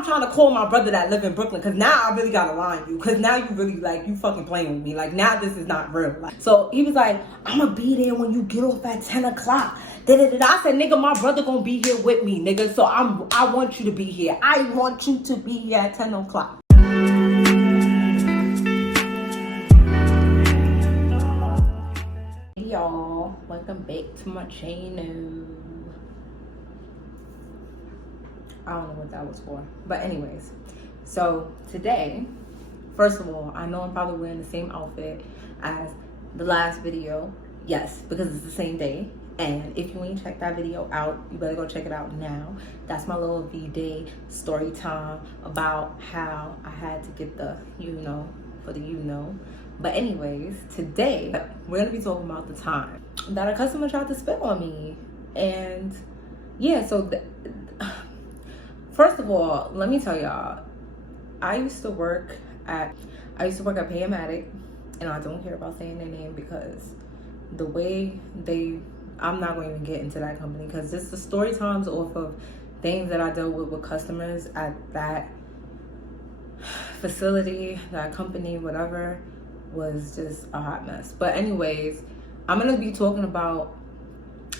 I'm trying to call my brother that live in Brooklyn, because now I really gotta line you, because now you really like, you fucking playing with me. Like, now this is not real. Like, so he was like, I'm gonna be there when you get off at 10 o'clock. I said, nigga, my brother gonna be here with me, nigga. So I want you to be here. I want you to be here at 10 o'clock. Hey y'all, welcome back to my channel. I don't know what that was for, but anyways, so today, first of all, I know I'm probably wearing the same outfit as the last video. Yes, because it's the same day. And if you ain't checked that video out, you better go check it out now. That's my little V-Day story time about how I had to get the for the But anyways, today we're gonna be talking about the time that a customer tried to spit on me. And yeah, so first of all, let me tell y'all, I used to work at Payamatic, and I don't care about saying their name because the way I'm not going to even get into that company, because this the story times off of things that I dealt with customers at that facility, that company, whatever, was just a hot mess. But anyways, I'm going to be talking about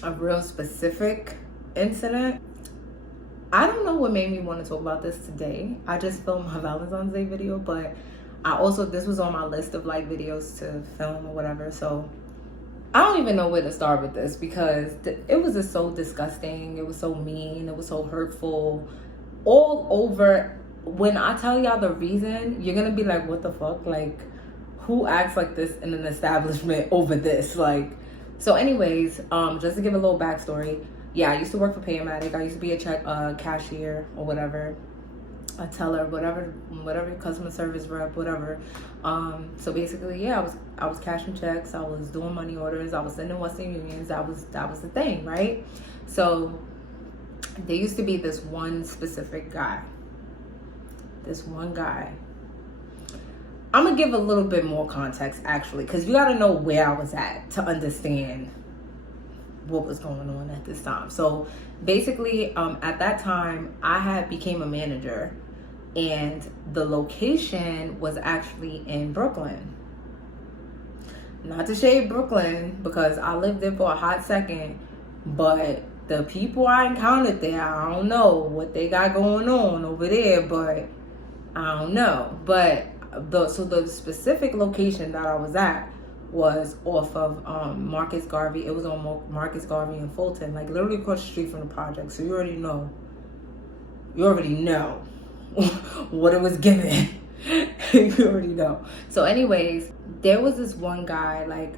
a real specific incident. I don't know what made me want to talk about this today. I just filmed my Valentine's Day video, but this was on my list of like videos to film or whatever. So I don't even know where to start with this, because it was just so disgusting. It was so mean. It was so hurtful. All over. When I tell y'all the reason, you're going to be like, what the fuck? Like, who acts like this in an establishment over this? Like, so anyways, just to give a little backstory. Yeah, I used to work for Payamatic. I used to be a cashier or whatever, a teller, whatever, customer service rep, whatever. So basically, yeah, I was cashing checks. I was doing money orders. I was sending Western Unions. That was the thing, right? So there used to be this one specific guy. This one guy. I'm gonna give a little bit more context actually, because you gotta know where I was at to understand what was going on at this time. So basically, at that time, I became a manager, and the location was actually in Brooklyn. Not to shade Brooklyn, because I lived there for a hot second, but the people I encountered there, I don't know what they got going on over there, but I don't know. But the specific location that I was at was off of Marcus Garvey. It was on Marcus Garvey in Fulton, like literally across the street from the project. So you already know what it was given. You already know. So anyways, there was this one guy, like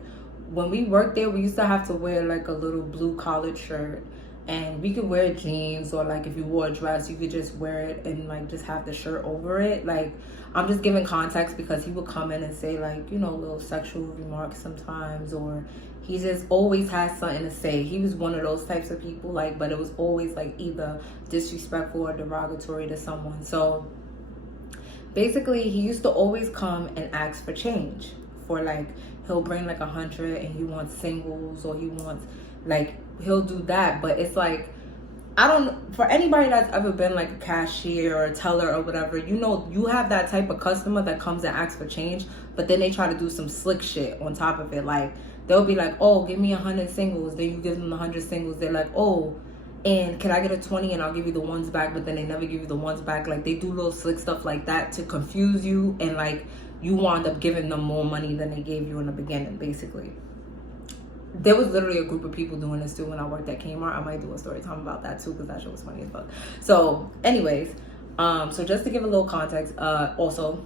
when we worked there, we used to have to wear like a little blue collared shirt, and we could wear jeans, or like if you wore a dress, you could just wear it and like just have the shirt over it. Like, I'm just giving context because he would come in and say like, little sexual remarks sometimes, or he just always has something to say. He was one of those types of people, like, but it was always like either disrespectful or derogatory to someone. So basically, he used to always come and ask for change. For like, he'll bring like 100 and he wants singles, or he wants like, he'll do that. But it's like, for anybody that's ever been like a cashier or a teller or whatever, you have that type of customer that comes and asks for change, but then they try to do some slick shit on top of it. Like, they'll be like, oh, give me 100 singles. Then you give them 100 singles. They're like, oh, and can I get a 20 and I'll give you the ones back? But then they never give you the ones back. Like, they do little slick stuff like that to confuse you, and like, you wind up giving them more money than they gave you in the beginning, basically. There was literally a group of people doing this too when I worked at Kmart. I might do a story time about that too, because that shit was funny as fuck. So anyways, so just to give a little context, also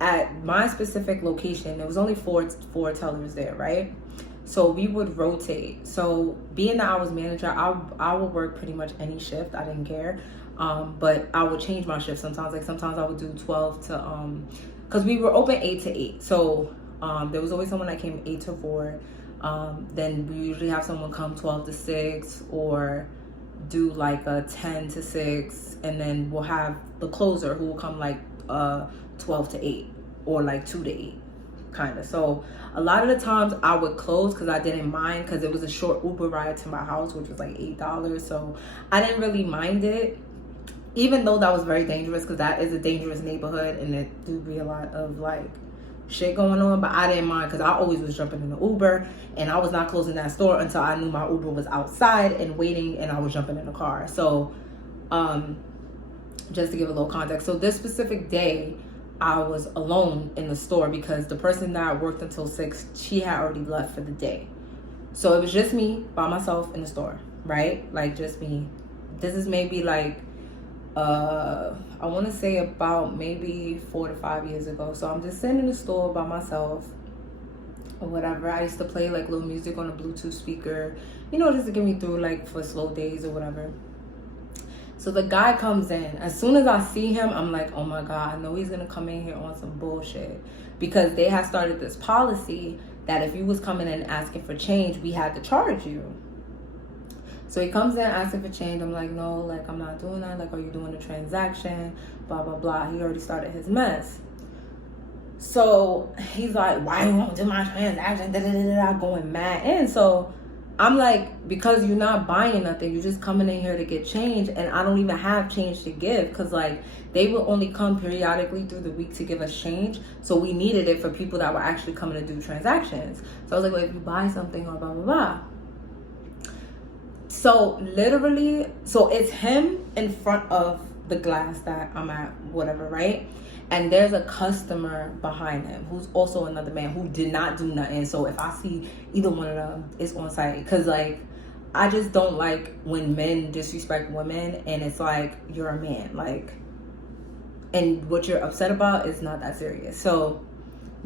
at my specific location, there was only four tellers there, right? So we would rotate. So being that I was manager, I would work pretty much any shift. I didn't care. But I would change my shift sometimes. Like sometimes I would do 12 to, because we were open 8 to 8. So there was always someone that came 8 to 4. Then we usually have someone come 12 to 6, or do like a 10 to 6, and then we'll have the closer who will come like 12 to 8, or like 2 to 8, kind of. So a lot of the times I would close because I didn't mind, because it was a short Uber ride to my house, which was like $8. So I didn't really mind it. even though that was very dangerous, because that is a dangerous neighborhood and it do be a lot of like shit going on, but I didn't mind because I always was jumping in the Uber, and I was not closing that store until I knew my Uber was outside and waiting, and I was jumping in the car. So just to give a little context, so this specific day I was alone in the store because the person that worked until 6, she had already left for the day. So it was just me by myself in the store, right? Like just me. This is maybe like I want to say about maybe 4 to 5 years ago. So I'm just sitting in the store by myself or whatever. I used to play like little music on a Bluetooth speaker, you know, just to get me through like for slow days or whatever. So the guy comes in. As soon as I see him, I'm like, oh my God, I know he's gonna come in here on some bullshit, because they have started this policy that if you was coming in asking for change, we had to charge you. So he comes in asking for change. I'm like, no, like, I'm not doing that. Like, are you doing a transaction? Blah, blah, blah. He already started his mess. So he's like, why you won't do my transaction? Da, da, da, da, going mad in. So I'm like, because you're not buying nothing. You're just coming in here to get change. And I don't even have change to give. Because, like, they will only come periodically through the week to give us change. So we needed it for people that were actually coming to do transactions. So I was like, well, if you buy something or blah, blah, blah. So literally, so it's him in front of the glass that I'm at, whatever, right? And there's a customer behind him who's also another man who did not do nothing. So if I see either one of them, it's on site. Because, like, I just don't like when men disrespect women and it's like, you're a man. Like, and what you're upset about is not that serious. So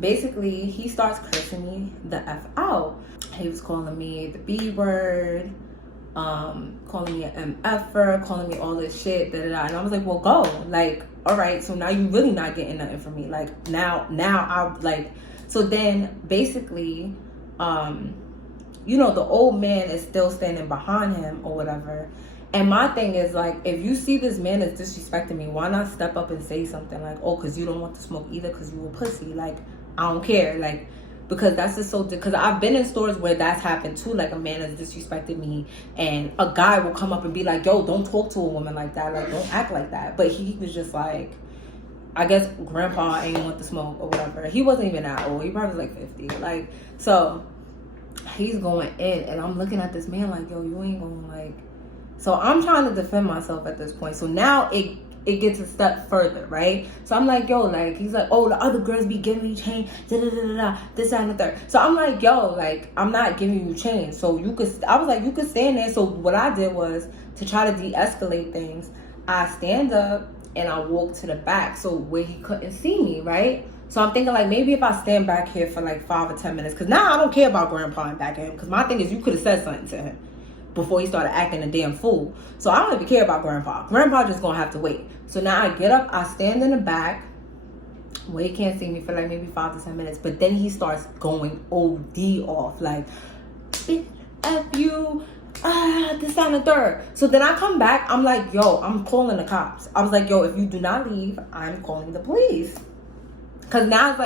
basically, he starts cursing me the F out. He was calling me the B word. Calling me an MFer, calling me all this shit, da da da. And I was like, well, go. Like, all right, so now you really not getting nothing from me. Like, now I like, so then basically, you know, the old man is still standing behind him or whatever. And my thing is, like, if you see this man is disrespecting me, why not step up and say something like, oh, because you don't want to smoke either because you a pussy. Like, I don't care. Like, because that's just so, because I've been in stores where that's happened too. Like, a man has disrespected me and a guy will come up and be like, yo, don't talk to a woman like that. Like, don't act like that. But he was just like, I guess grandpa ain't want to smoke or whatever. He wasn't even that old. He probably was like 50. Like, so he's going in and I'm looking at this man like, yo, you ain't going like, so I'm trying to defend myself at this point. So now it gets a step further, right? So I'm like, yo, like, he's like, oh, the other girls be giving me change, da da da da da, this, that, and the third. So I'm like, yo, like, I'm not giving you change. So you could, I was like, you could stand there. So what I did was, to try to de-escalate things, I stand up and I walk to the back, so where he couldn't see me, right? So I'm thinking, like, maybe if I stand back here for like 5 or 10 minutes, because now I don't care about grandpa and back at him, because my thing is, you could have said something to him before he started acting a damn fool. So I don't even care about grandpa. Grandpa just gonna have to wait. So now I get up, I stand in the back where he can't see me for like maybe 5 to 10 minutes. But then he starts going OD off, like, F you, this, that, and the third. So then I come back, I'm like, yo, I'm calling the cops. I was like, yo, if you do not leave, I'm calling the police. Cause now it's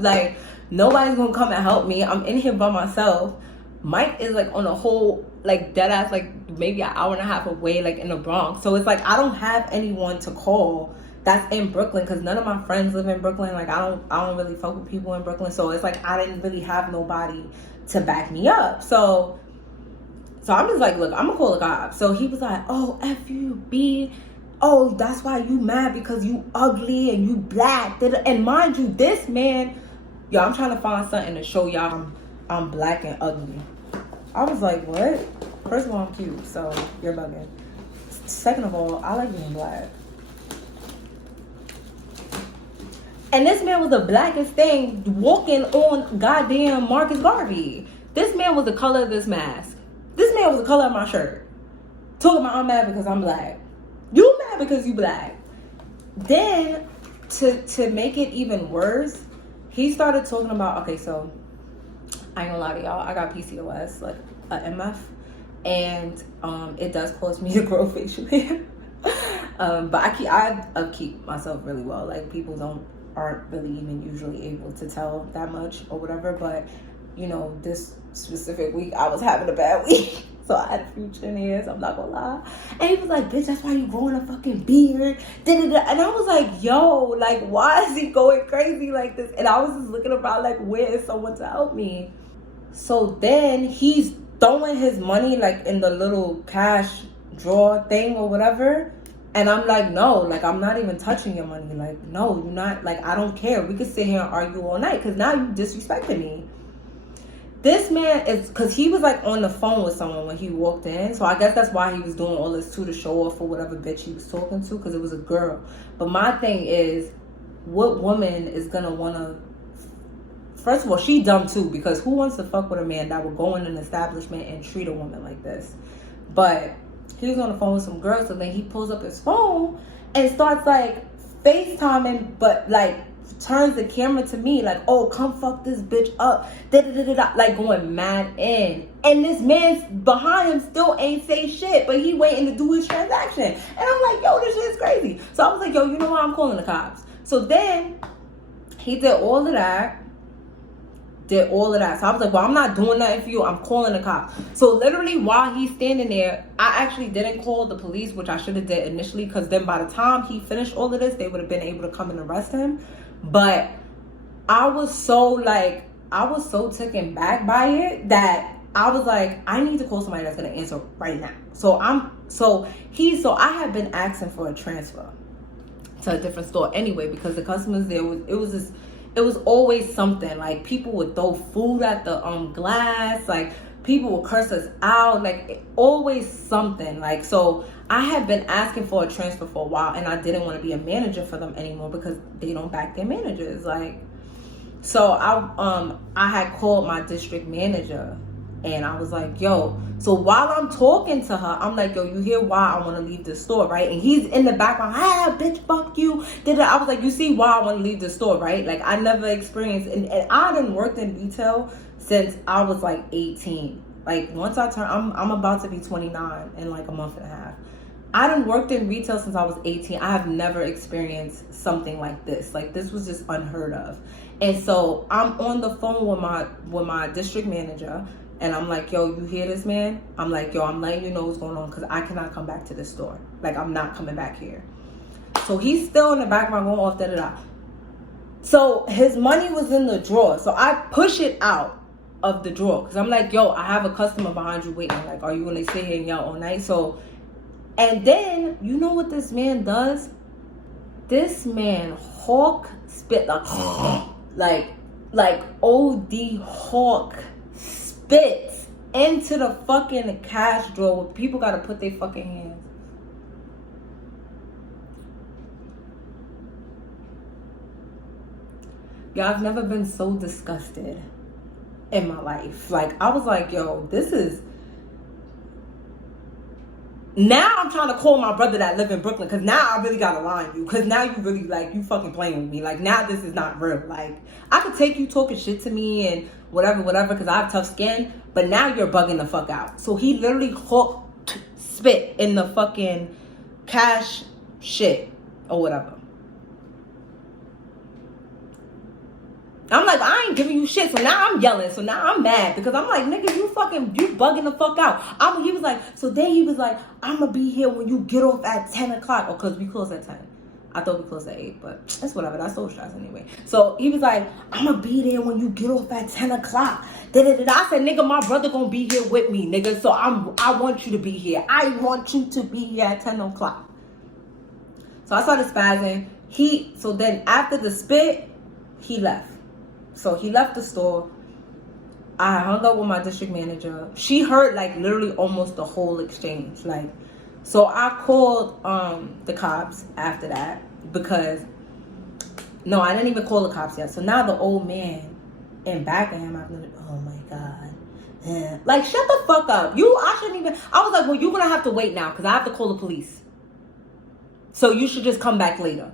like, nobody's gonna come and help me. I'm in here by myself. Mike is like on a whole, like, dead ass, like maybe an hour and a half away, like in the Bronx. So it's like, I don't have anyone to call that's in Brooklyn, because none of my friends live in Brooklyn. Like, I don't really fuck with people in Brooklyn. So it's like, I didn't really have nobody to back me up. So I'm just like, look, I'm gonna call the cops. So he was like, oh, F-U-B. Oh, that's why you mad, because you ugly and you black. And mind you, this man, yo, I'm trying to find something to show y'all I'm black and ugly. I was like, what? First of all, I'm cute, so you're bugging. Second of all, I like being black. And this man was the blackest thing walking on goddamn Marcus Garvey. This man was the color of this mask. This man was the color of my shirt. Talking about I'm mad because I'm black. You mad because you black. Then, to make it even worse, he started talking about, okay, so I ain't gonna lie to y'all, I got PCOS, like a MF, and it does cause me to grow facial hair. But I keep myself really well. Like, people aren't really even usually able to tell that much or whatever. But this specific week I was having a bad week. So I had a few chin hairs, I'm not gonna lie. And he was like, bitch, that's why you growing a fucking beard. Da-da-da. And I was like, yo, like, why is he going crazy like this? And I was just looking around like, where is someone to help me? So then he's throwing his money like in the little cash drawer thing or whatever. And I'm like, no, like, I'm not even touching your money. Like, no, you're not, like, I don't care. We could sit here and argue all night because now you disrespecting me. This man is, because he was like on the phone with someone when he walked in. So I guess that's why he was doing all this too, to show off for whatever bitch he was talking to, because it was a girl. But my thing is, what woman is going to want to, first of all, she dumb too, because who wants to fuck with a man that would go in an establishment and treat a woman like this? But he was on the phone with some girls, so then he pulls up his phone and starts like FaceTiming, but like turns the camera to me like, oh, come fuck this bitch up, da-da-da-da-da, like going mad in. And this man behind him still ain't say shit, but he waiting to do his transaction. And I'm like, yo, this shit is crazy. So I was like, yo, you know what, I'm calling the cops. So then he did all of that. So I was like, well, I'm not doing nothing for you. I'm calling the cops. So literally while he's standing there, I actually didn't call the police, which I should have did initially, because then by the time he finished all of this, they would have been able to come and arrest him. But I was so taken back by it that I was like, I need to call somebody that's gonna answer right now. So I had been asking for a transfer to a different store anyway, because the customers there it was always something. Like, people would throw food at the glass, like people would curse us out, like always something. Like, so I had been asking for a transfer for a while, and I didn't want to be a manager for them anymore because they don't back their managers. Like, so I had called my district manager, and I was like, yo, so while I'm talking to her, I'm like, yo, you hear why I want to leave the store, right? And he's in the background, bitch, fuck you. I was like, you see why I want to leave the store, right? Like, I never experienced, and I done worked in retail since I was like 18. Like, once I turn, I'm about to be 29 in like a month and a half. I done worked in retail since I was 18. I have never experienced something like this. Like, this was just unheard of. And so I'm on the phone with my district manager, and I'm like, yo, you hear this, man? I'm like, yo, I'm letting you know what's going on, because I cannot come back to this store. Like, I'm not coming back here. So he's still in the background going off, da-da-da. So his money was in the drawer. So I push it out of the drawer, because I'm like, yo, I have a customer behind you waiting. Like, are you going to sit here and yell all night? So, and then, you know what this man does? This man hawk spit, like OD hawk spits into the fucking cash drawer where people gotta put their fucking hands. Y'all, I've never been so disgusted in my life. Like, I was like, yo, this is... Now I'm trying to call my brother that live in Brooklyn, because now I really gotta lie on you, because now you really, like, you fucking playing with me. Like, now this is not real. Like, I could take you talking shit to me and whatever, because I have tough skin, but now you're bugging the fuck out. So he literally spit in the fucking cash shit or whatever. I'm like, I ain't giving you shit. So now I'm yelling. So now I'm mad, because I'm like, nigga, you bugging the fuck out. He was like, so then he was like, I'm going to be here when you get off at 10 o'clock. Or because we close at 10. I thought we closed at 8, but that's whatever. That's social stress anyway. So he was like, I'm going to be there when you get off at 10 o'clock. I said, nigga, my brother going to be here with me, nigga. So I want you to be here. I want you to be here at 10 o'clock. So I started spazzing. So then after the spit, he left. So he left the store. I hung up with my district manager. She heard like literally almost the whole exchange. Like, so I called the cops after that, because no, I didn't even call the cops yet. So now the old man in back of him, I'm like, oh my God. Yeah. Like, shut the fuck up. I shouldn't even. I was like, well, you're gonna have to wait now, because I have to call the police. So you should just come back later,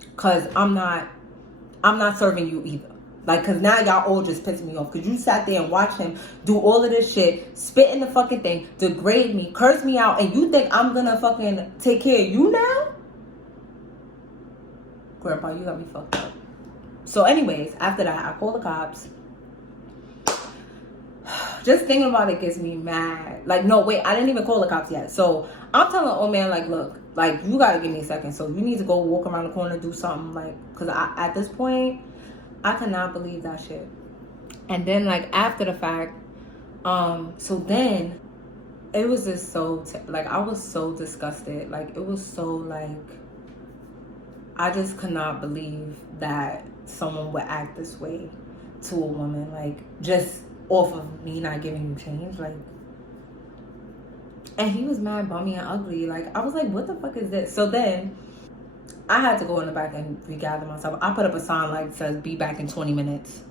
because I'm not serving you either. Like, because now y'all all just pissed me off. Because you sat there and watched him do all of this shit, spit in the fucking thing, degrade me, curse me out, and you think I'm going to fucking take care of you now? Grandpa, you got me fucked up. So anyways, after that, I called the cops. Just thinking about it gets me mad. Like, no, wait, I didn't even call the cops yet. So I'm telling the old man, like, look, like, you gotta give me a second. So you need to go walk around the corner, do something, like, because at this point, I cannot believe that shit. And then, like, after the fact, so then it was just so, like, I was so disgusted. Like, it was so, like, I just could not believe that someone would act this way to a woman, like, just off of me not giving you change, like. And he was mad, bummy, and ugly. Like, I was like, what the fuck is this? So then I had to go in the back and regather myself. I put up a sign like says be back in 20 minutes.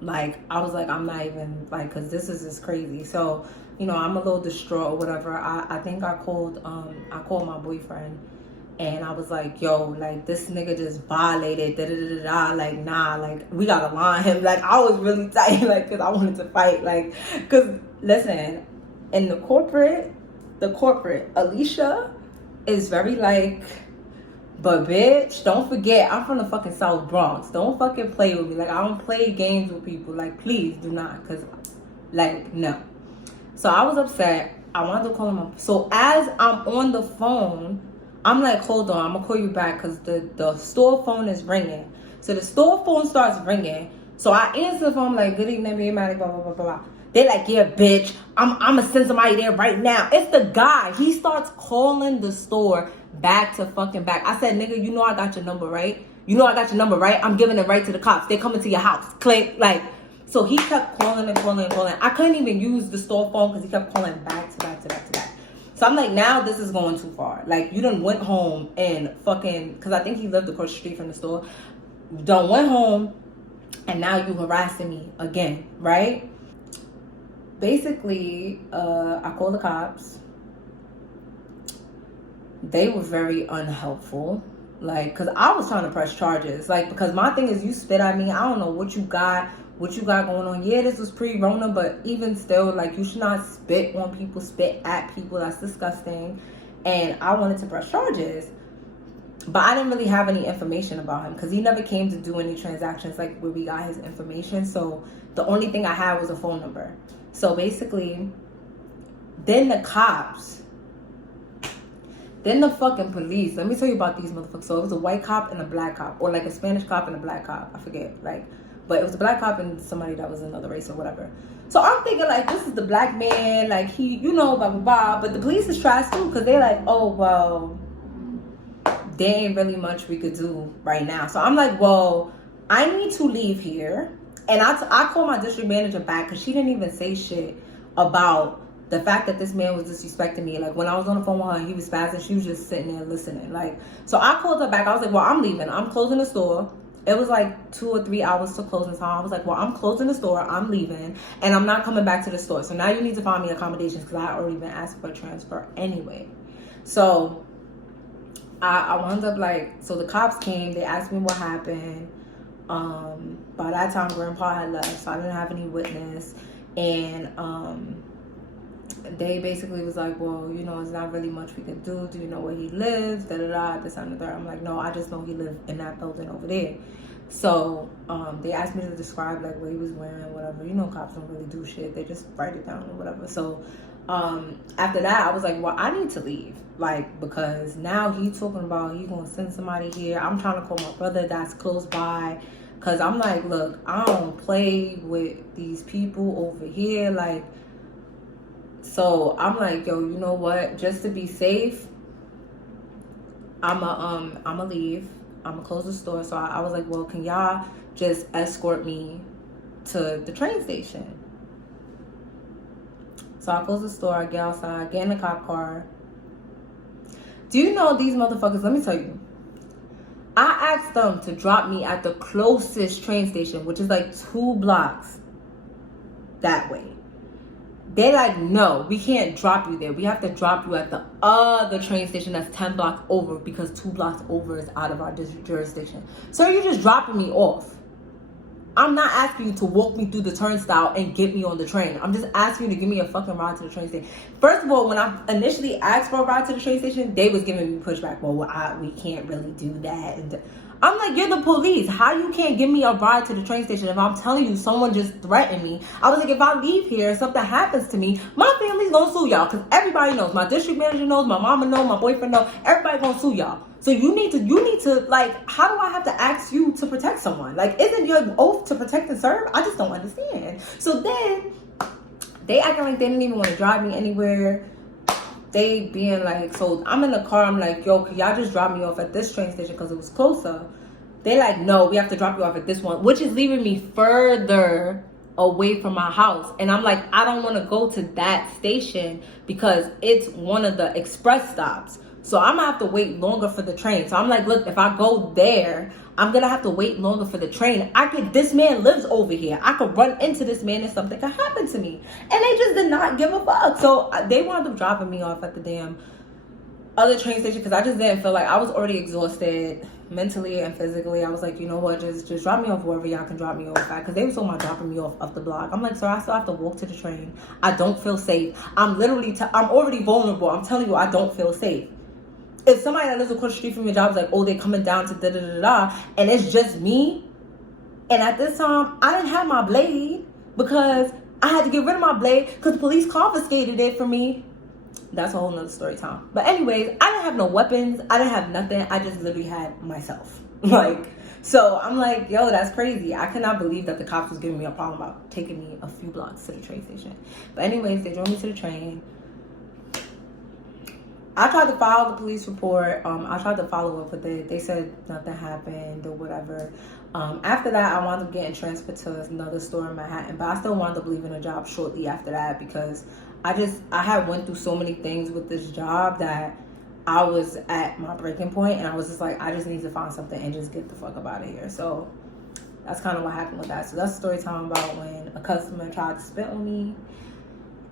Like, I was like, I'm not even, like, because this is just crazy. So, you know, I'm a little distraught or whatever. I think I called my boyfriend. And I was like, yo, like, this nigga just violated, da-da-da-da-da. Like, nah, like, we gotta line him. Like, I was really tight, like, because I wanted to fight. Like, because, listen, in the corporate, Alicia is very, like, but bitch, don't forget, I'm from the fucking South Bronx. Don't fucking play with me. Like, I don't play games with people. Like, please do not. Because, like, no. So I was upset. I wanted to call him up. So as I'm on the phone, I'm like, hold on, I'm gonna call you back because the store phone is ringing. So the store phone starts ringing. So I answer the phone, like, good evening, me, blah, blah, blah, blah. They're like, yeah, bitch, I'm gonna send somebody there right now. It's the guy. He starts calling the store back to fucking back. I said, nigga, you know I got your number, right? You know I got your number, right? I'm giving it right to the cops. They're coming to your house. Click, like. So he kept calling and calling and calling. I couldn't even use the store phone because he kept calling back to back to back to back. So I'm like, now this is going too far. Like, you done went home and fucking, because I think he lived across the street from the store. You done went home and now you harassing me again, right? Basically, I called the cops. They were very unhelpful. Like, because I was trying to press charges. Like, because my thing is, you spit at me. I don't know what you got going on. Yeah, this was pre-Rona, but even still, like, you should not spit on people, spit at people. That's disgusting. And I wanted to press charges. But I didn't really have any information about him because he never came to do any transactions, like, where we got his information. So the only thing I had was a phone number. So basically, then the cops, then the fucking police. Let me tell you about these motherfuckers. So it was a white cop and a black cop, or like a Spanish cop and a black cop. I forget, like, but it was a black cop and somebody that was another race or whatever. So I'm thinking, like, this is the black man, like, he, you know, blah, blah, blah. But the police is trash too, because they're like, oh, well, there ain't really much we could do right now. So I'm like, well, I need to leave here. And I called my district manager back because she didn't even say shit about the fact that this man was disrespecting me. Like, when I was on the phone with her, he was spazzing. She was just sitting there listening. Like, so I called her back. I was like, well, I'm leaving. I'm closing the store. It was like 2 or 3 hours to closing time. I was like, well, I'm closing the store. I'm leaving. And I'm not coming back to the store. So now you need to find me accommodations because I already been asking for a transfer anyway. So I wound up, like, so the cops came. They asked me what happened. By that time, Grandpa had left. So I didn't have any witness. And they basically was like, well, you know, it's not really much we can do. Do you know where he lives? Da-da-da, this and the third. I'm like, no, I just know he lived in that building over there. So they asked me to describe, like, what he was wearing, whatever. You know, cops don't really do shit. They just write it down or whatever. So after that, I was like, well, I need to leave. Like, because now he's talking about he gonna send somebody here. I'm trying to call my brother that's close by. Because I'm like, look, I don't play with these people over here. Like, so I'm like, yo, you know what? Just to be safe, I'ma leave. I'ma close the store. So I was like, well, can y'all just escort me to the train station? So I close the store, I get outside, get in the cop car. Do you know these motherfuckers? Let me tell you. I asked them to drop me at the closest train station, which is like 2 blocks that way. They're like, no, we can't drop you there. We have to drop you at the other train station that's 10 blocks over because 2 blocks over is out of our jurisdiction. So you're just dropping me off. I'm not asking you to walk me through the turnstile and get me on the train. I'm just asking you to give me a fucking ride to the train station. First of all, when I initially asked for a ride to the train station, they was giving me pushback. Well, we can't really do that. And I'm like, you're the police. How you can't give me a ride to the train station if I'm telling you someone just threatened me? I was like, if I leave here, something happens to me, my family's gonna sue y'all, because everybody knows. My district manager knows, my mama knows, my boyfriend knows. Everybody gonna sue y'all. So you need to, like, how do I have to ask you to protect someone? Like, isn't your oath to protect and serve? I just don't understand. So then they acting like they didn't even want to drive me anywhere. They being like, so I'm in the car, I'm like, yo, can y'all just drop me off at this train station because it was closer? They like, no, we have to drop you off at this one, which is leaving me further away from my house. And I'm like, I don't want to go to that station because it's one of the express stops. So I'm gonna have to wait longer for the train. So I'm like, look, if I go there, I'm gonna have to wait longer for the train. This man lives over here. I could run into this man and something could happen to me. And they just did not give a fuck. So they wound up dropping me off at the damn other train station because I just didn't feel like, I was already exhausted mentally and physically. I was like, you know what, just drop me off wherever y'all can drop me off at, because they were talking about dropping me off the block. I'm like, sir, I still have to walk to the train. I don't feel safe. I'm literally I'm already vulnerable. I'm telling you, I don't feel safe. If somebody that lives across the street from your job is like, oh, they're coming down to da-da-da-da, and it's just me, and at this time, I didn't have my blade because I had to get rid of my blade because the police confiscated it for me. That's a whole nother story time. But anyways, I didn't have no weapons. I didn't have nothing. I just literally had myself. Like, so I'm like, yo, that's crazy. I could not believe that the cops was giving me a problem about taking me a few blocks to the train station. But anyways, they drove me to the train. I tried to file the police report. I tried to follow up with it. They said nothing happened or whatever. After that, I wound up getting transferred to another store in Manhattan, but I still wound up leaving a job shortly after that because I had went through so many things with this job that I was at my breaking point, and I was just like, I just need to find something and just get the fuck up out of here. So that's kind of what happened with that. So that's a story time about when a customer tried to spit on me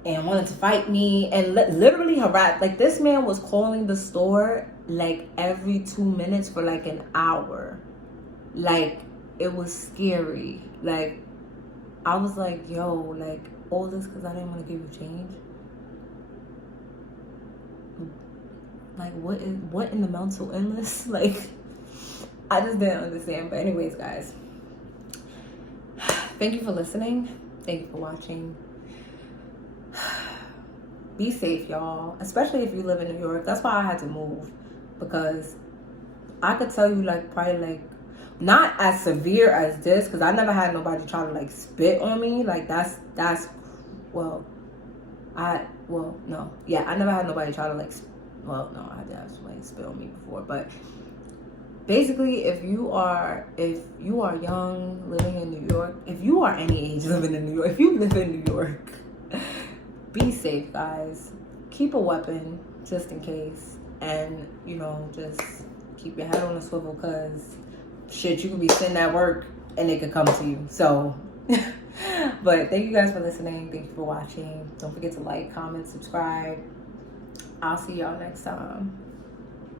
and wanted to fight me and literally harass. Like, this man was calling the store like every 2 minutes for like an hour. Like, it was scary. Like, I was like, yo, like, all this because I didn't want to give you change? Like, what in the mental illness? Like, I just didn't understand. But anyways, guys, thank you for listening. Thank you for watching. Be safe, y'all, especially if you live in New York. That's why I had to move, because I could tell you, like, probably like not as severe as this, because I never had nobody try to like spit on me. Like, I never had nobody try to like, I did have somebody spit on me before. But basically, if you are young, living in New York, if you are any age living in New York, if you live in New York, be safe, guys. Keep a weapon just in case, and just keep your head on a swivel, because shit, you could be sitting at work and it could come to you. So but thank you guys for listening. Thank you for watching. Don't forget to like, comment, subscribe. I'll see y'all next time.